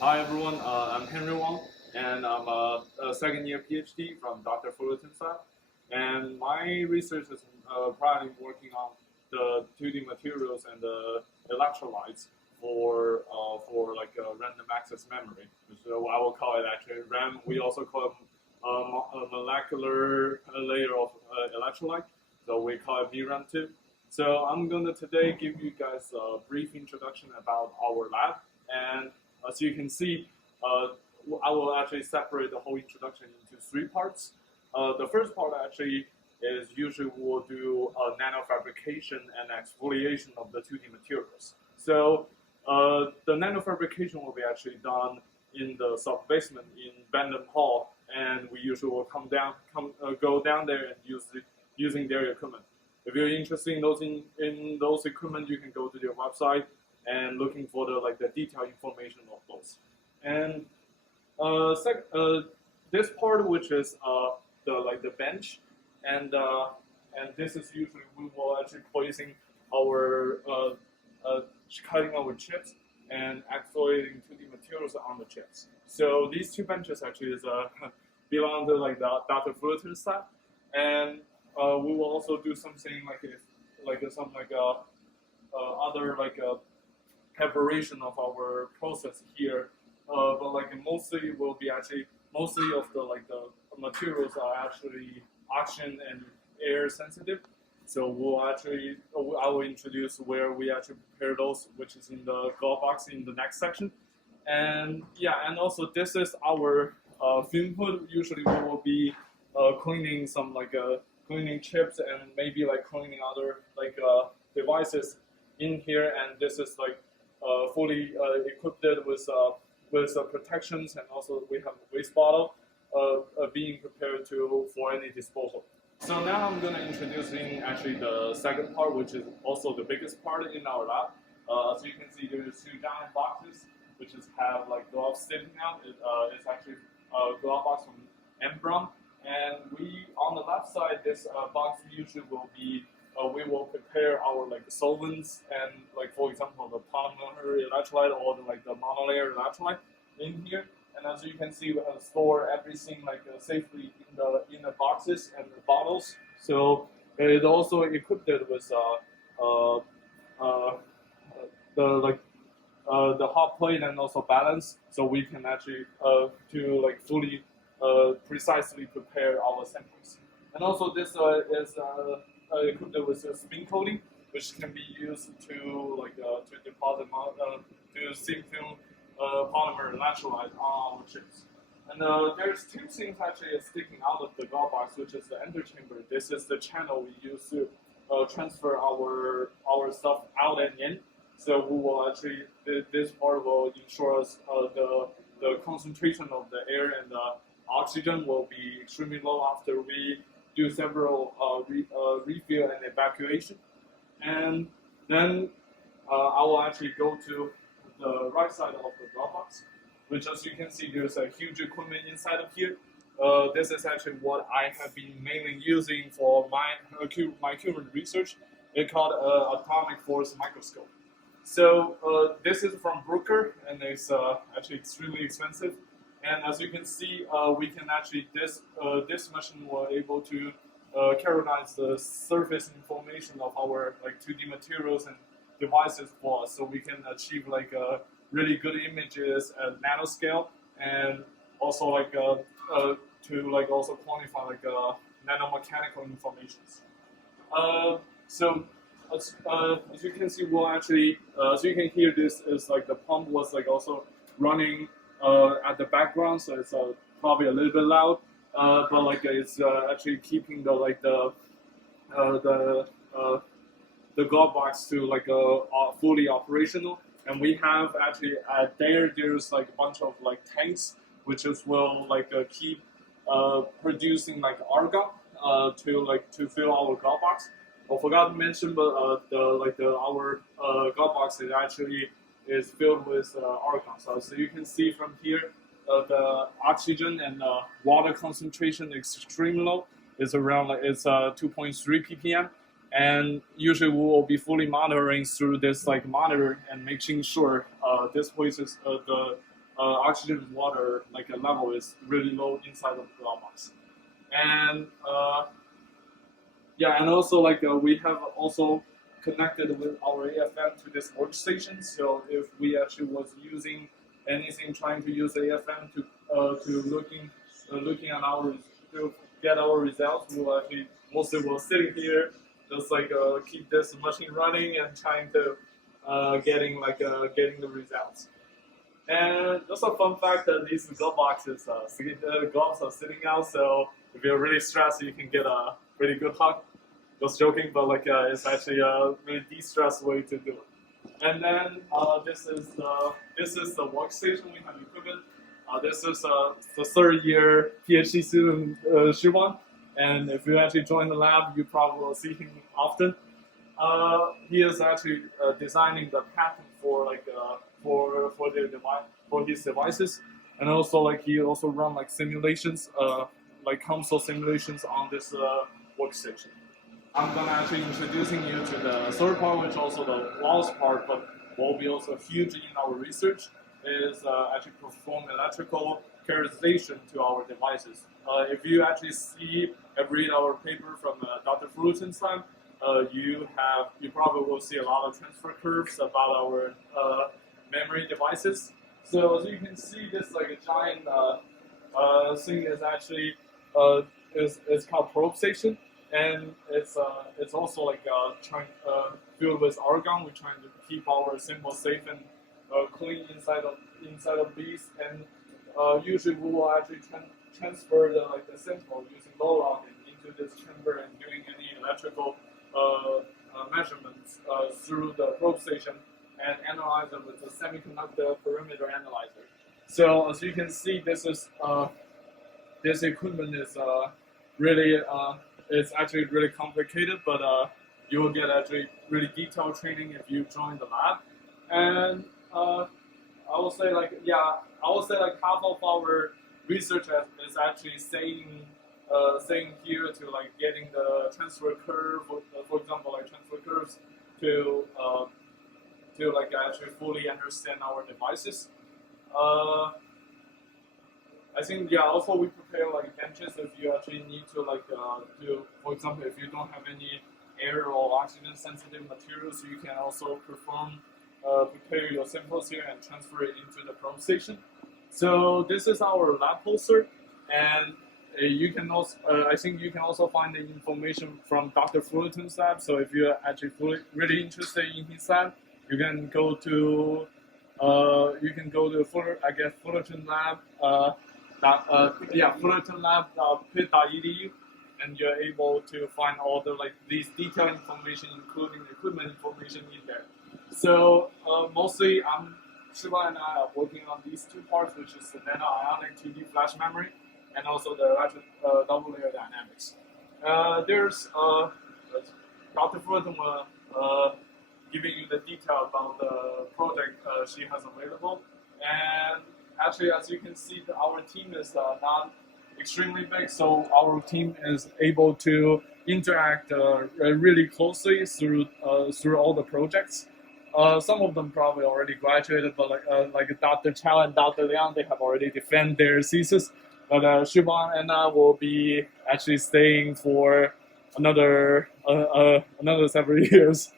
Hi everyone, I'm Henry Wang, and I'm a second year PhD from Dr. Fullerton Lab. And my research is primarily working on the 2D materials and the electrolytes for like a random access memory. So I will call it actually RAM. We also call it a molecular layer of electrolyte. So we call it VRAM too. So I'm gonna today give you guys a brief introduction about our lab and as you can see, uh, I will actually separate the whole introduction into three parts. The first part actually is usually we'll do nanofabrication and exfoliation of the 2D materials. So the nanofabrication will be actually done in the sub basement in Bentham Hall, and we usually will go down there and using their equipment. If you're interested in those equipment, you can go to their website and looking for the detailed information of those. And this part, which is the bench, and and this is usually we will actually placing our cutting our chips and exfoliating 2D materials on the chips. So these two benches actually is belong to like the Dr. Fullerton side, and we will also do something other preparation of our process here. But like mostly will be actually mostly of the materials are actually oxygen and air sensitive. So I will introduce where we actually prepare those, which is in the glove box in the next section. And yeah, and also this is our film hood. Usually we will be cleaning some cleaning chips and maybe like cleaning other devices in here. And this is like fully equipped with protections, and also we have a waste bottle being prepared for any disposal. So now I'm going to introduce in actually the second part, which is also the biggest part in our lab. So you can see there's two giant boxes, which is have like gloves sticking out. It's actually a glove box from Embrum. And we on the left side, this box usually will be we will prepare our like solvents and like for example the polymer electrolyte or the monolayer electrolyte in here. And as you can see, we have stored everything safely in the boxes and the bottles. So it also equipped it with the the hot plate and also balance, so we can actually to like fully precisely prepare our samples. And also this is equipped with a spin coating, which can be used to to deposit to thin film polymer electrolyte on our chips. And there's two things actually sticking out of the glove box, which is the enter chamber. This is the channel we use to transfer our stuff out and in. So we will actually this part will ensure us the concentration of the air and the oxygen will be extremely low after we do several refill and evacuation. And then I will actually go to the right side of the glove box, which as you can see, there's a huge equipment inside of here. This is actually what I have been mainly using for my current research. It's called atomic force microscope. So this is from Brooker, and it's actually extremely expensive. And as you can see, we can actually this machine will able to characterize the surface information of our 2D materials and devices for us, so we can achieve really good images at nanoscale, and also to also quantify nanomechanical informations. So as you can see, we'll actually as you can hear, this is the pump was also running at the background, so it's probably a little bit loud, but it's actually keeping the glove box to fully operational. And we have actually there's a bunch of tanks which is will keep producing argon to fill our glove box. I forgot to mention, but our glove box is actually is filled with argon. So you can see from here, the oxygen and water concentration is extremely low. It's around 2.3 ppm, and usually we will be fully monitoring through this monitor and making sure this place is oxygen and water level is really low inside of the glove box. And yeah, and also we have also connected with our AFM to this workstation. So if we actually was using anything, trying to use AFM to looking at our to get our results, we will actually mostly will sitting here, just keep this machine running and trying to getting the results. And just a fun fact that these glove boxes, gloves are sitting out, so if you're really stressed, you can get a really good hug. Just joking, but it's actually a really de-stress way to do it. And then this is the workstation we have equipped. This is the third year PhD student Shiwan, and if you actually join the lab, you probably will see him often. He is actually designing the pattern for for his devices, and also he also run simulations, console simulations on this workstation. I'm gonna actually introducing you to the third part, which also the last part, but will be also huge in our research, is actually perform electrical characterization to our devices. If you actually read our paper from Dr. Fullerton's lab, you probably will see a lot of transfer curves about our memory devices. So as you can see, this a giant thing is actually is called probe station, and it's also filled with argon. We're trying to keep our samples safe and clean inside of these, and usually we will actually transfer the sample using low logging into this chamber and doing any electrical measurements through the probe station and analyze them with the semiconductor perimeter analyzer. So as you can see, this equipment is really it's actually really complicated, but you will get actually really detailed training if you join the lab. And I will say half of our research is actually saying here to getting the transfer curve, for example, transfer curves to actually fully understand our devices. I think also we prepare benches if you actually need to for example, if you don't have any air or oxygen sensitive materials, you can also prepare your samples here and transfer it into the probe station. So this is our lab poster, and you can also I think you can also find the information from Dr. Fullerton's lab. So if you're actually really interested in his lab, you can go to Fullerton Lab. Fullerton Lab.pit.edu, and you're able to find all the these detailed information, including equipment information in there. So mostly, Shiva and I are working on these two parts, which is the nano-ionic 2D flash memory, and also the double layer dynamics. There's Dr. Fullerton giving you the detail about the project she has available, and actually, as you can see, our team is not extremely big, so our team is able to interact really closely through all the projects. Some of them probably already graduated, but like Dr. Chow and Dr. Liang, they have already defended their thesis. But Shubhan and I will be actually staying for another several years.